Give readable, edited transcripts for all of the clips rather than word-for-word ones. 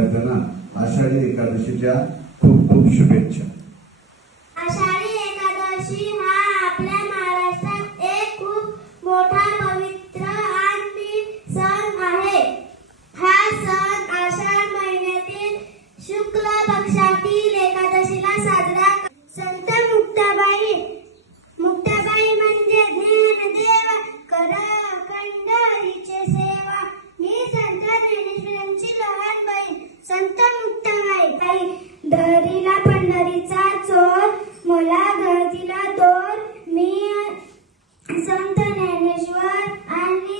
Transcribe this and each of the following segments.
विद्यार्थ्यांना आषाढी एकादशीच्या खूप खूप शुभेच्छा। आषाढी एकादशी हा आपल्या महाराष्ट्रात एक खूप मोठा पवित्र आणि सण आहे। हा सण आषाढ महिन्यातील शुक्ल पक्षातील एकादशीला साजरा संत मुक्ताबाई म्हणजे ज्ञानदेव कर अखंड हरीचे सेवा। मी संत ज्ञानेश्वरांची लहान बहीण संत मुक्ताबाई। धरीला पंढरीचा चोर मला धरतीला दोर। मी संत ज्ञानेश्वर आणि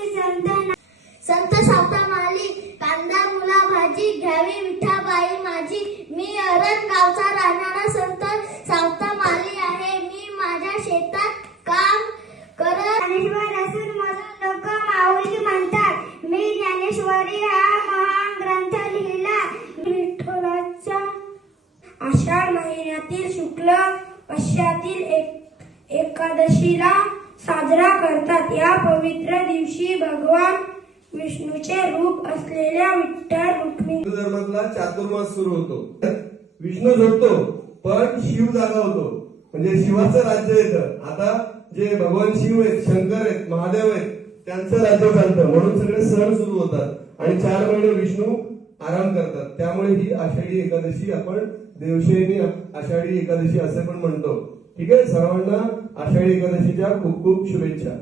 संत सावतामाली कांदा मुला भाजी घ्यावी विठाबाई माझी। मी अरण गावचा राहणारा संत सावतामाली आहे। मी माझ्या शेतात काम करत ज्ञानेश्वर असून मधून लोक माऊली म्हणतात। मी ज्ञानेश्वरी हा महान ग्रंथ लिहिला। विठ्ठलाच्या आषाढ महिन्यातील शुक्ल पक्षातील एकादशीला साजरा करतात। या पवित्र दिवशी भगवान विष्णूचे रूप असलेल्या विठ्ठल रुक्मिणी हिंदू धर्मातला चातुर्मास सुरू होतो। विष्णू झोपतो पण शिव जागा होतो, म्हणजे शिवाचं राज्य येतं। आता जे भगवान शिव आहेत, शंकर आहेत, महादेव आहेत, त्यांचं राज्य चालतं, म्हणून सगळे सण सुरू होतात आणि 4 महिने विष्णू आराम करतात। त्यामुळे ही आषाढी एकादशी आपण देवशयनी आषाढी एकादशी असे पण म्हणतो। ठीक आहे, सर्वांना आषाढी एकादशीच्या खूप खूप शुभेच्छा।